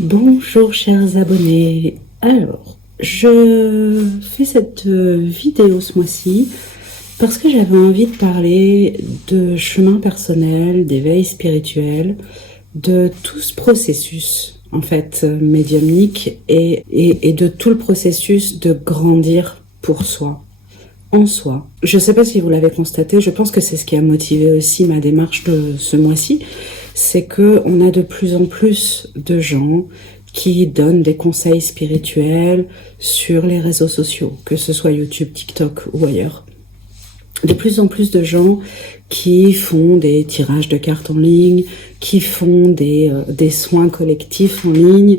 Bonjour chers abonnés, alors je fais cette vidéo ce mois-ci parce que j'avais envie de parler de chemin personnel, d'éveil spirituel, de tout ce processus en fait médiumnique et de tout le processus de grandir pour soi, en soi. Je ne sais pas si vous l'avez constaté, je pense que c'est ce qui a motivé aussi ma démarche de ce mois-ci, c'est qu'on a de plus en plus de gens qui donnent des conseils spirituels sur les réseaux sociaux, que ce soit YouTube, TikTok ou ailleurs. De plus en plus de gens qui font des tirages de cartes en ligne, qui font des soins collectifs en ligne,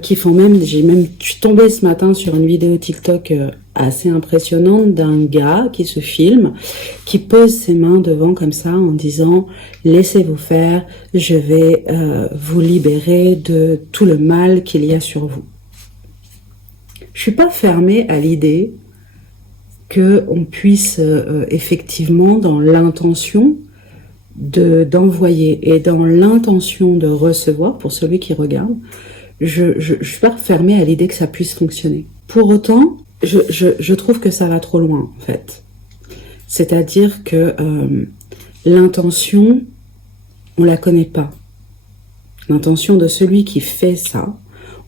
qui font même, je suis tombée ce matin sur une vidéo TikTok assez impressionnante d'un gars qui se filme, qui pose ses mains devant comme ça en disant « Laissez-vous faire, je vais vous libérer de tout le mal qu'il y a sur vous ». Je suis pas fermée à l'idée qu'on puisse effectivement, dans l'intention d'envoyer et dans l'intention de recevoir, pour celui qui regarde, je suis pas fermée à l'idée que ça puisse fonctionner. Pour autant, je trouve que ça va trop loin, en fait. C'est-à-dire que l'intention, on la connaît pas. L'intention de celui qui fait ça,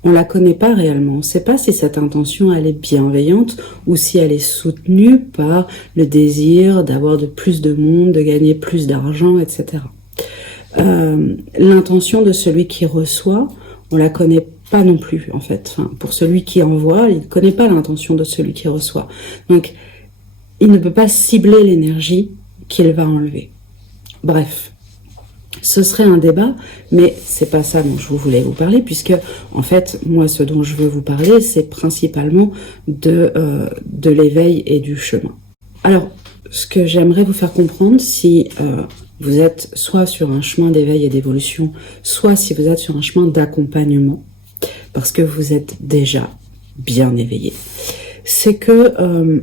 on la connaît pas réellement. On sait pas si cette intention elle est bienveillante ou si elle est soutenue par le désir d'avoir de plus de monde, de gagner plus d'argent, etc. L'intention de celui qui reçoit, on la connaît pas non plus en fait. Enfin, pour celui qui envoie, il ne connaît pas l'intention de celui qui reçoit. Donc, il ne peut pas cibler l'énergie qu'il va enlever. Bref. Ce serait un débat, mais c'est pas ça dont je voulais vous parler, puisque en fait, moi, ce dont je veux vous parler, c'est principalement de l'éveil et du chemin. Alors, ce que j'aimerais vous faire comprendre, si vous êtes soit sur un chemin d'éveil et d'évolution, soit si vous êtes sur un chemin d'accompagnement, parce que vous êtes déjà bien éveillé, c'est que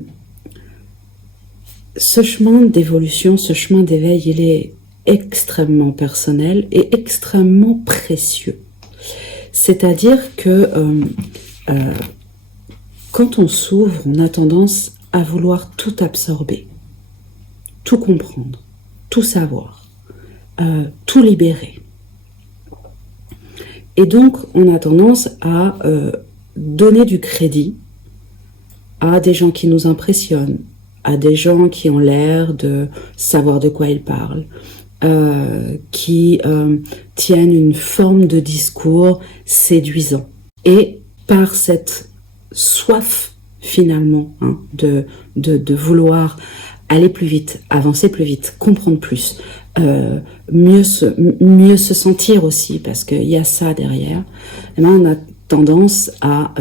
ce chemin d'évolution, ce chemin d'éveil, il est extrêmement personnel et extrêmement précieux. C'est-à-dire que quand on s'ouvre, on a tendance à vouloir tout absorber, tout comprendre, tout savoir, tout libérer. Et donc, on a tendance à donner du crédit à des gens qui nous impressionnent, à des gens qui ont l'air de savoir de quoi ils parlent, qui tiennent une forme de discours séduisant. Et par cette soif, finalement, de vouloir aller plus vite, avancer plus vite, comprendre plus, mieux se sentir aussi, parce qu'il y a ça derrière, et bien on a tendance à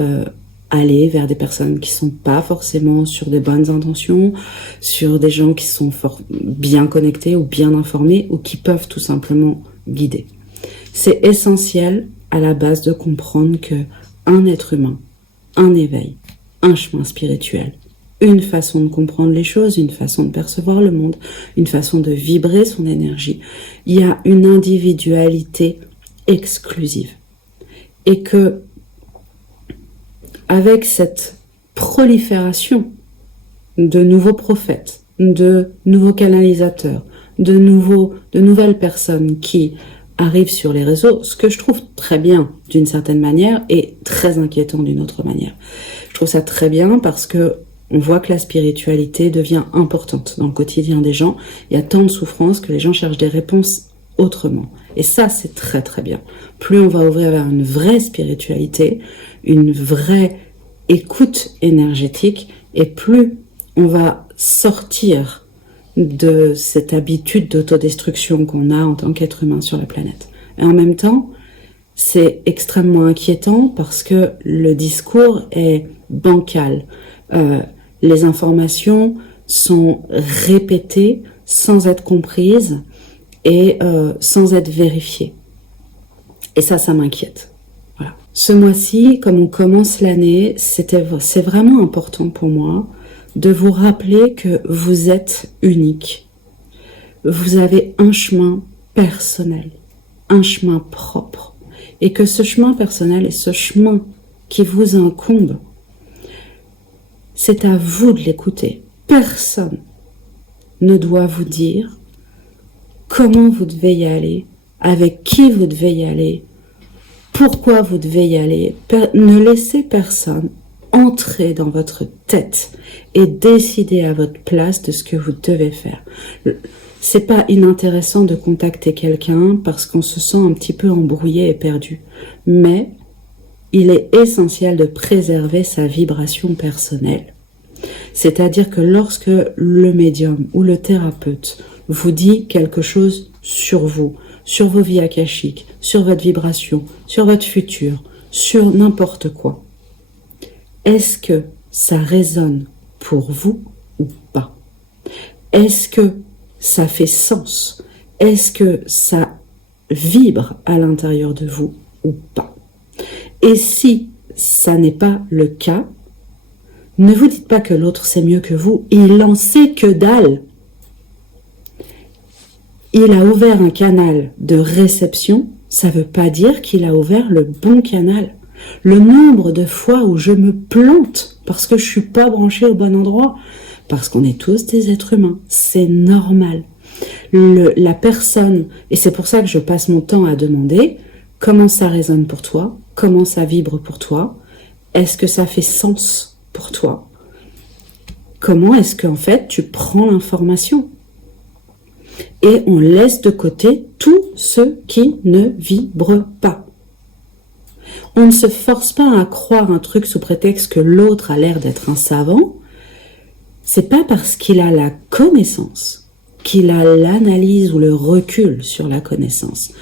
aller vers des personnes qui sont pas forcément sur de bonnes intentions, sur des gens qui sont bien connectés ou bien informés ou qui peuvent tout simplement guider. C'est essentiel à la base de comprendre que un être humain, un éveil, un chemin spirituel, une façon de comprendre les choses, une façon de percevoir le monde, une façon de vibrer son énergie, il y a une individualité exclusive. Et que avec cette prolifération de nouveaux prophètes, de nouveaux canalisateurs, de nouvelles personnes qui arrivent sur les réseaux, ce que je trouve très bien d'une certaine manière et très inquiétant d'une autre manière. Je trouve ça très bien parce que on voit que la spiritualité devient importante dans le quotidien des gens. Il y a tant de souffrances que les gens cherchent des réponses autrement. Et ça, c'est très très bien. Plus on va ouvrir vers une vraie spiritualité, une vraie écoute énergétique, et plus on va sortir de cette habitude d'autodestruction qu'on a en tant qu'être humain sur la planète. Et en même temps, c'est extrêmement inquiétant parce que le discours est bancal. Les informations sont répétées sans être comprises et sans être vérifiées. Et ça m'inquiète. Voilà. Ce mois-ci, comme on commence l'année, c'est vraiment important pour moi de vous rappeler que vous êtes unique. Vous avez un chemin personnel, un chemin propre. et que ce chemin personnel et ce chemin qui vous incombe, c'est à vous de l'écouter. Personne ne doit vous dire comment vous devez y aller, avec qui vous devez y aller, pourquoi vous devez y aller. Ne laissez personne entrer dans votre tête et décider à votre place de ce que vous devez faire. C'est pas inintéressant de contacter quelqu'un parce qu'on se sent un petit peu embrouillé et perdu, mais il est essentiel de préserver sa vibration personnelle. C'est-à-dire que lorsque le médium ou le thérapeute vous dit quelque chose sur vous, sur vos vies akashiques, sur votre vibration, sur votre futur, sur n'importe quoi, est-ce que ça résonne pour vous ou pas? Est-ce que ça fait sens? Est-ce que ça vibre à l'intérieur de vous ou pas? Et si ça n'est pas le cas, ne vous dites pas que l'autre sait mieux que vous, il en sait que dalle. Il a ouvert un canal de réception, ça ne veut pas dire qu'il a ouvert le bon canal. Le nombre de fois où je me plante parce que je suis pas branchée au bon endroit, parce qu'on est tous des êtres humains, c'est normal. La personne, et c'est pour ça que je passe mon temps à demander comment ça résonne pour toi, comment ça vibre pour toi, est-ce que ça fait sens pour toi, comment est-ce qu'en fait tu prends l'information. Et on laisse de côté tout ce qui ne vibre pas. On ne se force pas à croire un truc sous prétexte que l'autre a l'air d'être un savant. C'est pas parce qu'il a la connaissance qu'il a l'analyse ou le recul sur la connaissance.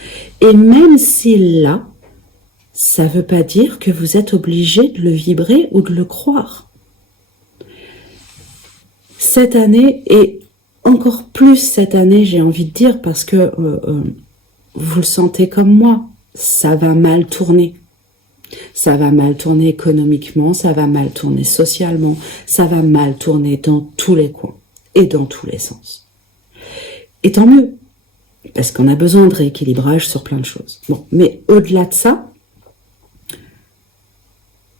Et même s'il l'a, ça veut pas dire que vous êtes obligé de le vibrer ou de le croire. Cette année, et encore plus cette année, j'ai envie de dire, parce que vous le sentez comme moi, ça va mal tourner. Ça va mal tourner économiquement, ça va mal tourner socialement, ça va mal tourner dans tous les coins et dans tous les sens. Et tant mieux, parce qu'on a besoin de rééquilibrage sur plein de choses. Bon, mais au-delà de ça,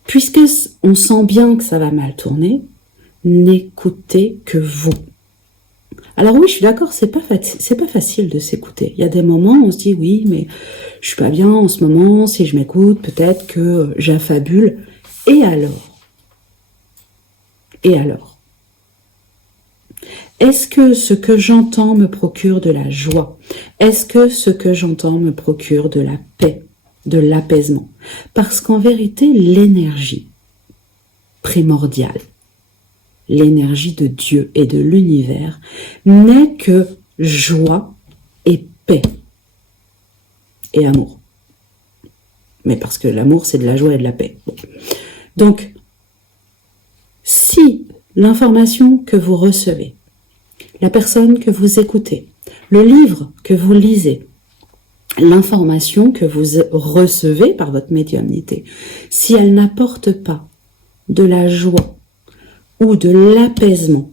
puisque on sent bien que ça va mal tourner, n'écoutez que vous. Alors oui, je suis d'accord, c'est pas facile de s'écouter. Il y a des moments où on se dit oui, mais je suis pas bien en ce moment, si je m'écoute, peut-être que j'affabule. Et alors? Et alors? Est-ce que ce que j'entends me procure de la joie? Est-ce que ce que j'entends me procure de la paix, de l'apaisement? Parce qu'en vérité, l'énergie primordiale, l'énergie de Dieu et de l'univers n'est que joie et paix et amour. Mais parce que l'amour, c'est de la joie et de la paix. Bon. Donc, si l'information que vous recevez, la personne que vous écoutez, le livre que vous lisez, l'information que vous recevez par votre médiumnité, si elle n'apporte pas de la joie, ou de l'apaisement,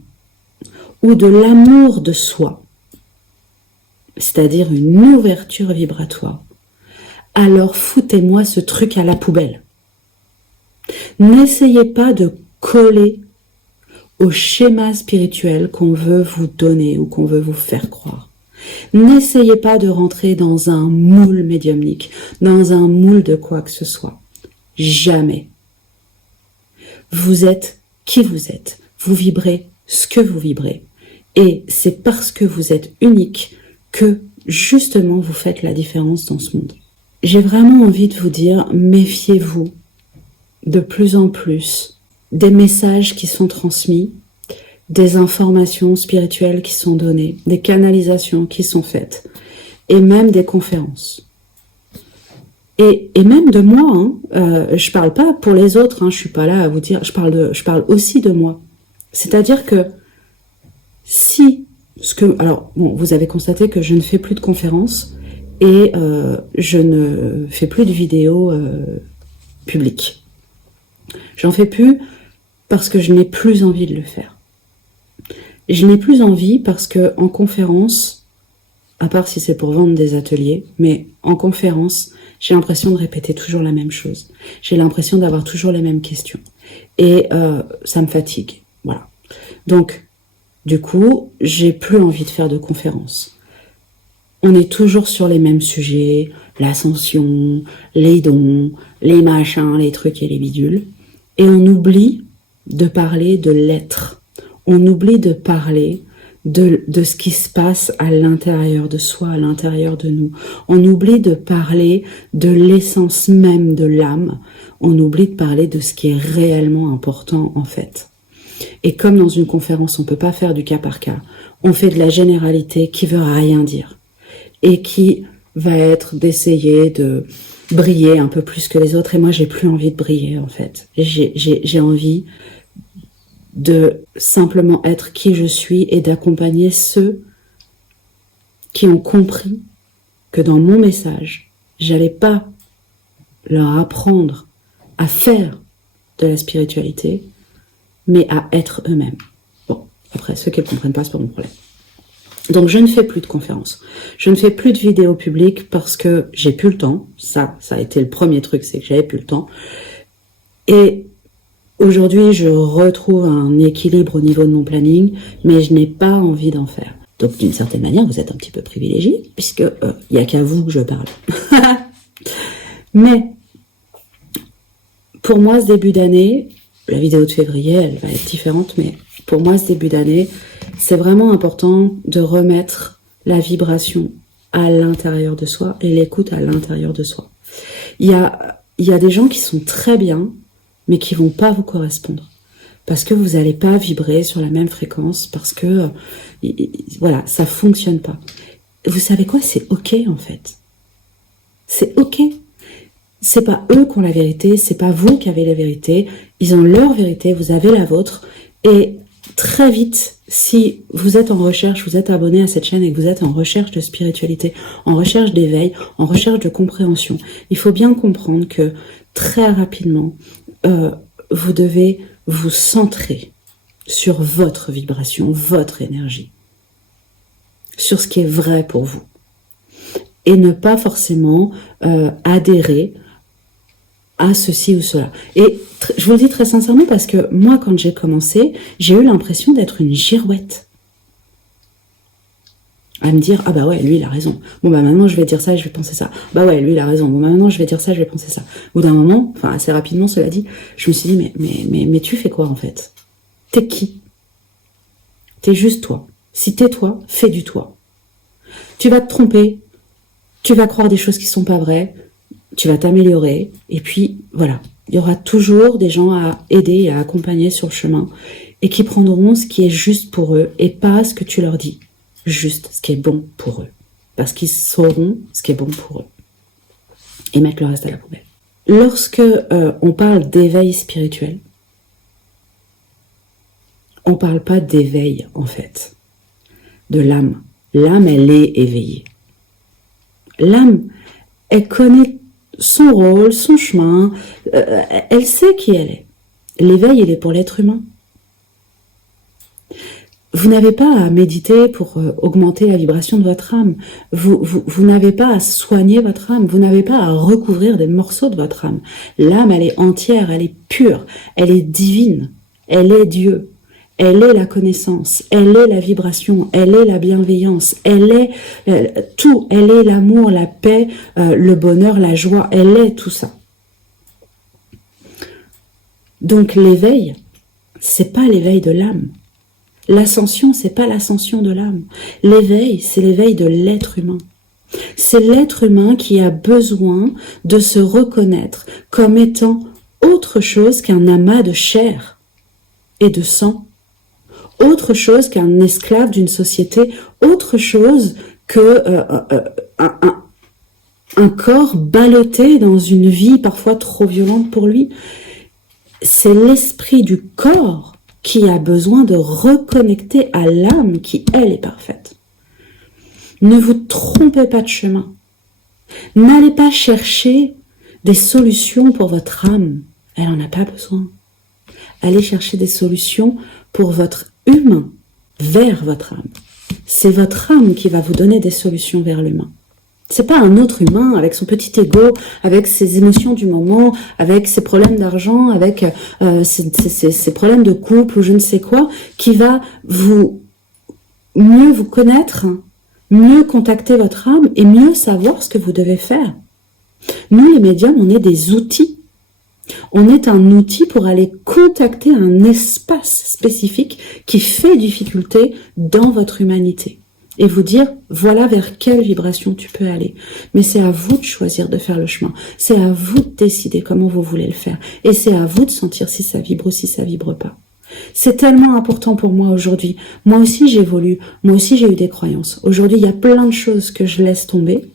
ou de l'amour de soi, c'est-à-dire une ouverture vibratoire, alors foutez-moi ce truc à la poubelle. N'essayez pas de coller au schéma spirituel qu'on veut vous donner ou qu'on veut vous faire croire. N'essayez pas de rentrer dans un moule médiumnique, dans un moule de quoi que ce soit. Jamais. Vous êtes qui vous êtes. Vous vibrez ce que vous vibrez. Et c'est parce que vous êtes unique que, justement, vous faites la différence dans ce monde. J'ai vraiment envie de vous dire, méfiez-vous de plus en plus des messages qui sont transmis, des informations spirituelles qui sont données, des canalisations qui sont faites, et même des conférences. Et même de moi, hein, je parle pas pour les autres, hein, je suis pas là à vous dire, je parle aussi de moi. C'est-à-dire que si alors bon, vous avez constaté que je ne fais plus de conférences et je ne fais plus de vidéos publiques. J'en fais plus parce que je n'ai plus envie de le faire. Je n'ai plus envie parce que en conférence, à part si c'est pour vendre des ateliers, mais en conférence, j'ai l'impression de répéter toujours la même chose. J'ai l'impression d'avoir toujours les mêmes questions. Et ça me fatigue. Voilà. Donc, du coup, j'ai plus envie de faire de conférences. On est toujours sur les mêmes sujets, l'ascension, les dons, les machins, les trucs et les bidules. Et on oublie de parler de l'être. On oublie de parler de ce qui se passe à l'intérieur de soi, à l'intérieur de nous. On oublie de parler de l'essence même de l'âme. On oublie de parler de ce qui est réellement important en fait. Et comme dans une conférence, on peut pas faire du cas par cas, on fait de la généralité qui veut rien dire. Et qui va être d'essayer de briller un peu plus que les autres. Et moi, j'ai plus envie de briller, en fait. J'ai envie de simplement être qui je suis et d'accompagner ceux qui ont compris que dans mon message, j'allais pas leur apprendre à faire de la spiritualité, mais à être eux-mêmes. Bon, après, ceux qui ne comprennent pas, c'est pas mon problème. Donc, je ne fais plus de conférences. Je ne fais plus de vidéos publiques parce que j'ai plus le temps. Ça a été le premier truc, c'est que j'avais plus le temps. Et aujourd'hui, je retrouve un équilibre au niveau de mon planning, mais je n'ai pas envie d'en faire. Donc, d'une certaine manière, vous êtes un petit peu privilégié, puisque y a qu'à vous que je parle. Mais, pour moi, ce début d'année, la vidéo de février, elle va être différente, mais pour moi, ce début d'année, c'est vraiment important de remettre la vibration à l'intérieur de soi et l'écoute à l'intérieur de soi. Il y a des gens qui sont très bien, mais qui vont pas vous correspondre. Parce que vous n'allez pas vibrer sur la même fréquence, parce que, voilà, ça fonctionne pas. Vous savez quoi? C'est ok, en fait. C'est ok. C'est pas eux qui ont la vérité, c'est pas vous qui avez la vérité. Ils ont leur vérité, vous avez la vôtre. Et très vite, si vous êtes en recherche, vous êtes abonné à cette chaîne et que vous êtes en recherche de spiritualité, en recherche d'éveil, en recherche de compréhension, il faut bien comprendre que très rapidement, vous devez vous centrer sur votre vibration, votre énergie, sur ce qui est vrai pour vous. Et ne pas forcément adhérer à ceci ou cela. Et je vous le dis très sincèrement parce que moi, quand j'ai commencé, j'ai eu l'impression d'être une girouette. À me dire, ah bah ouais, lui il a raison. Bon bah maintenant je vais dire ça et je vais penser ça. Bah ouais, lui il a raison. Bon bah maintenant je vais dire ça, je vais penser ça. Au bout d'un moment, enfin assez rapidement cela dit, je me suis dit, mais tu fais quoi en fait? T'es qui? T'es juste toi. Si t'es toi, fais du toi. Tu vas te tromper, tu vas croire des choses qui sont pas vraies, tu vas t'améliorer, et puis voilà. Il y aura toujours des gens à aider et à accompagner sur le chemin, et qui prendront ce qui est juste pour eux, et pas ce que tu leur dis. Juste ce qui est bon pour eux. Parce qu'ils sauront ce qui est bon pour eux. Et mettre le reste à la poubelle. Lorsque on parle d'éveil spirituel, on parle pas d'éveil en fait. De l'âme. L'âme, elle est éveillée. L'âme, elle connaît son rôle, son chemin, elle sait qui elle est. L'éveil, il est pour l'être humain. Vous n'avez pas à méditer pour augmenter la vibration de votre âme. Vous n'avez pas à soigner votre âme. Vous n'avez pas à recouvrir des morceaux de votre âme. L'âme, elle est entière, elle est pure, elle est divine, elle est Dieu. Elle est la connaissance, elle est la vibration, elle est la bienveillance, elle est tout, elle est l'amour, la paix, le bonheur, la joie, elle est tout ça. Donc l'éveil, c'est pas l'éveil de l'âme. L'ascension, c'est pas l'ascension de l'âme. L'éveil, c'est l'éveil de l'être humain. C'est l'être humain qui a besoin de se reconnaître comme étant autre chose qu'un amas de chair et de sang. Autre chose qu'un esclave d'une société, autre chose que un corps ballotté dans une vie parfois trop violente pour lui. C'est l'esprit du corps qui a besoin de reconnecter à l'âme qui, elle, est parfaite. Ne vous trompez pas de chemin. N'allez pas chercher des solutions pour votre âme. Elle n'en a pas besoin. Allez chercher des solutions pour votre humain vers votre âme. C'est votre âme qui va vous donner des solutions vers l'humain. C'est pas un autre humain avec son petit ego, avec ses émotions du moment, avec ses problèmes d'argent, avec ses problèmes de couple ou je ne sais quoi, qui va mieux vous connaître, mieux contacter votre âme et mieux savoir ce que vous devez faire. Nous, les médiums, on est des outils. On est un outil pour aller contacter un espace spécifique qui fait difficulté dans votre humanité. Et vous dire, voilà vers quelle vibration tu peux aller. Mais c'est à vous de choisir de faire le chemin. C'est à vous de décider comment vous voulez le faire. Et c'est à vous de sentir si ça vibre ou si ça vibre pas. C'est tellement important pour moi aujourd'hui. Moi aussi j'évolue. Moi aussi j'ai eu des croyances. Aujourd'hui il y a plein de choses que je laisse tomber.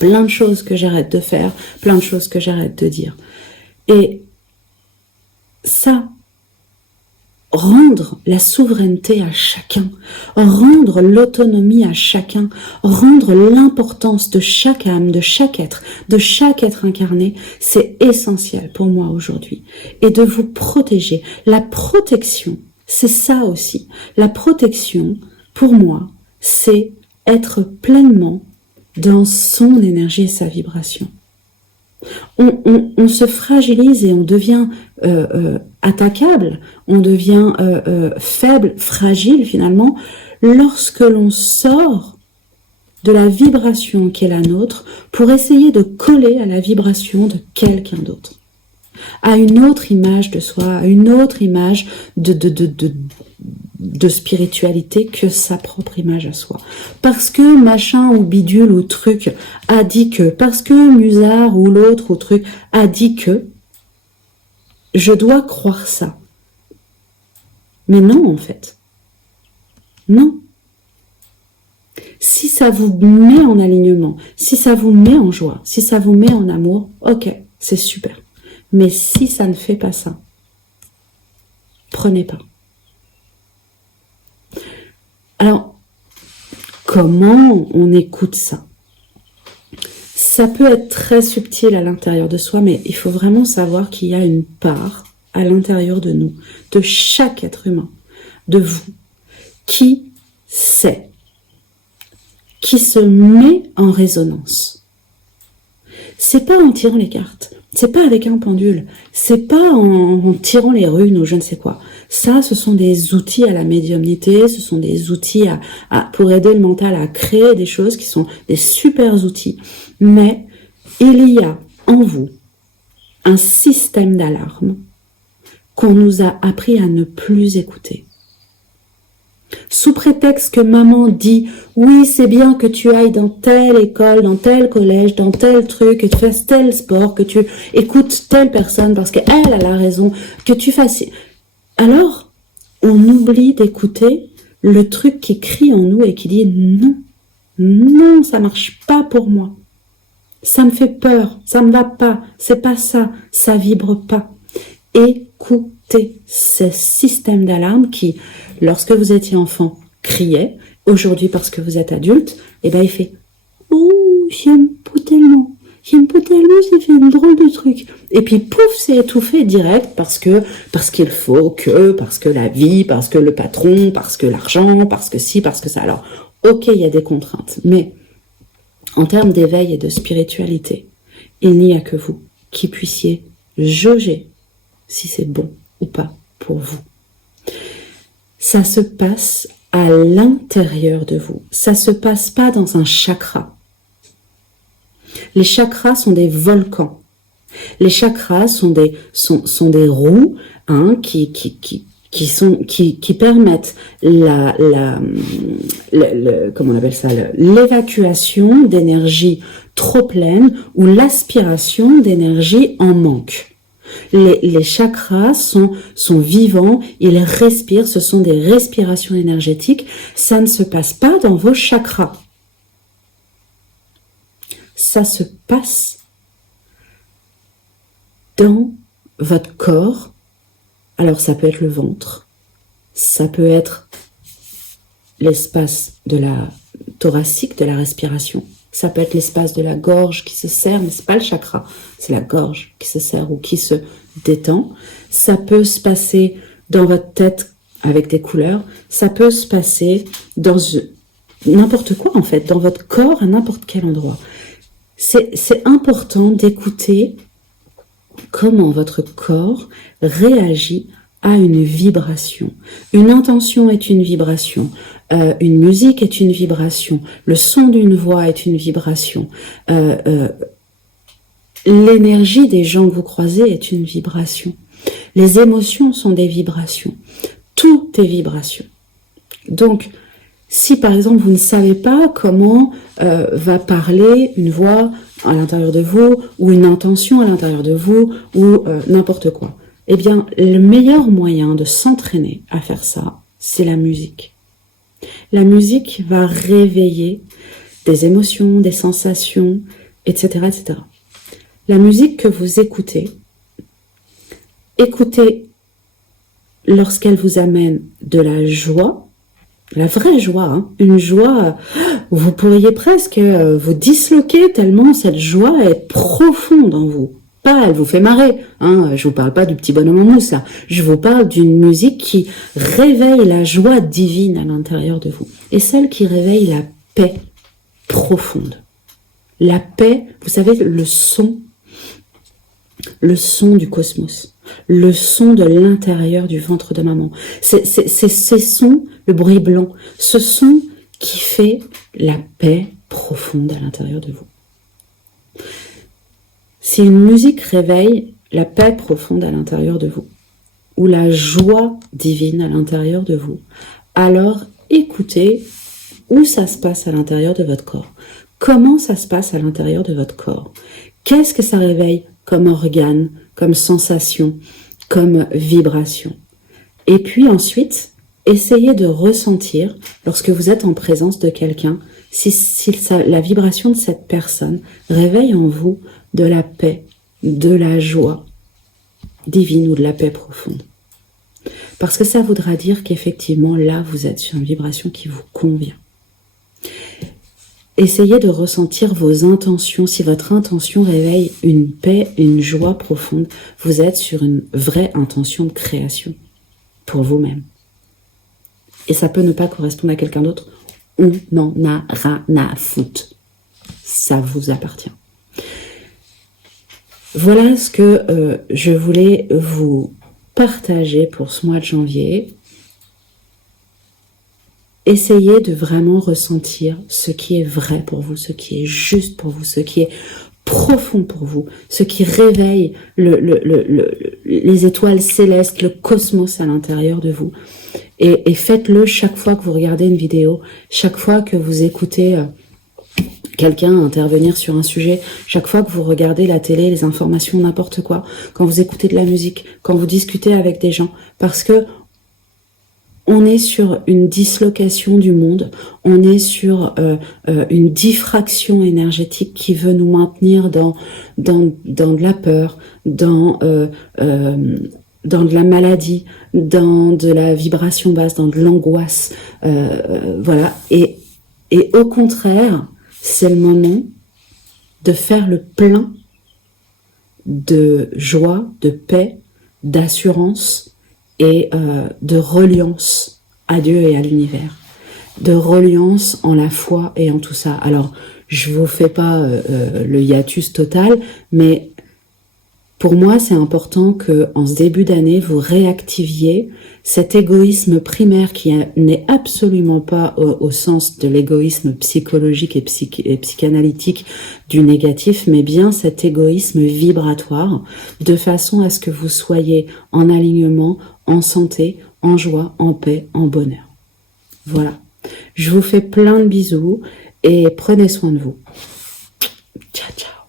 Plein de choses que j'arrête de faire. Plein de choses que j'arrête de dire. Et ça, rendre la souveraineté à chacun, rendre l'autonomie à chacun, rendre l'importance de chaque âme, de chaque être incarné, c'est essentiel pour moi aujourd'hui. Et de vous protéger. La protection, c'est ça aussi. La protection, pour moi, c'est être pleinement dans son énergie et sa vibration. On se fragilise et on devient attaquable, on devient faible, fragile finalement, lorsque l'on sort de la vibration qui est la nôtre pour essayer de coller à la vibration de quelqu'un d'autre, à une autre image de soi, à une autre image de spiritualité que sa propre image à soi. Parce que machin ou bidule ou truc a dit que, parce que Musard ou l'autre ou truc a dit que, je dois croire ça. Mais non, en fait. Non. Si ça vous met en alignement, si ça vous met en joie, si ça vous met en amour, ok, c'est super. Mais si ça ne fait pas ça, prenez pas. Alors, comment on écoute ça? Ça peut être très subtil à l'intérieur de soi, mais il faut vraiment savoir qu'il y a une part à l'intérieur de nous, de chaque être humain, de vous, qui sait, qui se met en résonance. C'est pas en tirant les cartes, c'est pas avec un pendule, c'est pas en tirant les runes ou je ne sais quoi. Ça, ce sont des outils à la médiumnité, ce sont des outils pour aider le mental à créer des choses qui sont des super outils. Mais il y a en vous un système d'alarme qu'on nous a appris à ne plus écouter. Sous prétexte que maman dit « Oui, c'est bien que tu ailles dans telle école, dans tel collège, dans tel truc, que tu fasses tel sport, que tu écoutes telle personne parce qu'elle a la raison, que tu fasses... » Alors, on oublie d'écouter le truc qui crie en nous et qui dit « Non, non, ça marche pas pour moi. Ça me fait peur, ça me va pas, c'est pas ça, ça vibre pas. » Écoutez ce système d'alarme qui, lorsque vous étiez enfant, criait. Aujourd'hui, parce que vous êtes adulte, et ben il fait « Oh, j'aime pas tellement, ça fait une drôle de truc. » Et puis pouf, c'est étouffé direct parce qu'il faut que, parce que la vie, parce que le patron, parce que l'argent, parce que ci, parce que ça. Alors, ok, il y a des contraintes, mais en termes d'éveil et de spiritualité, il n'y a que vous qui puissiez jauger si c'est bon ou pas pour vous. Ça se passe à l'intérieur de vous. Ça se passe pas dans un chakra. Les chakras sont des volcans. Les chakras sont des roues qui permettent comment on appelle ça, l'évacuation d'énergie trop pleine ou l'aspiration d'énergie en manque. Les chakras sont vivants, ils respirent, ce sont des respirations énergétiques. Ça ne se passe pas dans vos chakras. Ça se passe dans votre corps. Alors ça peut être le ventre, ça peut être l'espace de la thoracique, de la respiration. Ça peut être l'espace de la gorge qui se serre, mais c'est pas le chakra, c'est la gorge qui se serre ou qui se détend. Ça peut se passer dans votre tête avec des couleurs. Ça peut se passer dans n'importe quoi en fait, dans votre corps, à n'importe quel endroit. C'est important d'écouter comment votre corps réagit à une vibration. Une intention est une vibration, une musique est une vibration, le son d'une voix est une vibration, l'énergie des gens que vous croisez est une vibration. Les émotions sont des vibrations. Tout est vibration. Donc, si par exemple vous ne savez pas comment va parler une voix à l'intérieur de vous, ou une intention à l'intérieur de vous, ou n'importe quoi, eh bien, le meilleur moyen de s'entraîner à faire ça, c'est la musique. La musique va réveiller des émotions, des sensations, etc., etc. La musique que vous écoutez lorsqu'elle vous amène de la joie, la vraie joie, hein, une joie où vous pourriez presque vous disloquer tellement cette joie est profonde en vous. Pas, elle vous fait marrer, hein, je vous parle pas du petit bonhomme en mousse, là. Je vous parle d'une musique qui réveille la joie divine à l'intérieur de vous. Et celle qui réveille la paix profonde. La paix, vous savez, le son du cosmos, le son de l'intérieur du ventre de maman. C'est ces sons, le bruit blanc, ce son qui fait la paix profonde à l'intérieur de vous. Si une musique réveille la paix profonde à l'intérieur de vous, ou la joie divine à l'intérieur de vous, alors écoutez où ça se passe à l'intérieur de votre corps. Comment ça se passe à l'intérieur de votre corps? Qu'est-ce que ça réveille comme organe, comme sensation, comme vibration? Et puis ensuite, essayez de ressentir, lorsque vous êtes en présence de quelqu'un, si la vibration de cette personne réveille en vous de la paix, de la joie divine ou de la paix profonde. Parce que ça voudra dire qu'effectivement, là, vous êtes sur une vibration qui vous convient. Essayez de ressentir vos intentions. Si votre intention réveille une paix, une joie profonde, vous êtes sur une vraie intention de création pour vous-même. Et ça peut ne pas correspondre à quelqu'un d'autre. On n'en a rien à foutre. Ça vous appartient. Voilà ce que je voulais vous partager pour ce mois de janvier. Essayez de vraiment ressentir ce qui est vrai pour vous, ce qui est juste pour vous, ce qui est profond pour vous, ce qui réveille les étoiles célestes, le cosmos à l'intérieur de vous. Et faites-le chaque fois que vous regardez une vidéo, chaque fois que vous écoutez quelqu'un intervenir sur un sujet, chaque fois que vous regardez la télé, les informations, n'importe quoi, quand vous écoutez de la musique, quand vous discutez avec des gens, parce que on est sur une dislocation du monde, on est sur une diffraction énergétique qui veut nous maintenir dans de la peur, dans de la maladie, dans de la vibration basse, dans de l'angoisse, voilà. Et au contraire, c'est le moment de faire le plein de joie, de paix, d'assurance et de reliance à Dieu et à l'univers, de reliance en la foi et en tout ça. Alors, je vous fais pas le hiatus total, mais pour moi, c'est important que, en ce début d'année, vous réactiviez cet égoïsme primaire qui n'est absolument pas au sens de l'égoïsme psychologique et psychanalytique du négatif, mais bien cet égoïsme vibratoire, de façon à ce que vous soyez en alignement, en santé, en joie, en paix, en bonheur. Voilà. Je vous fais plein de bisous et prenez soin de vous. Ciao, ciao.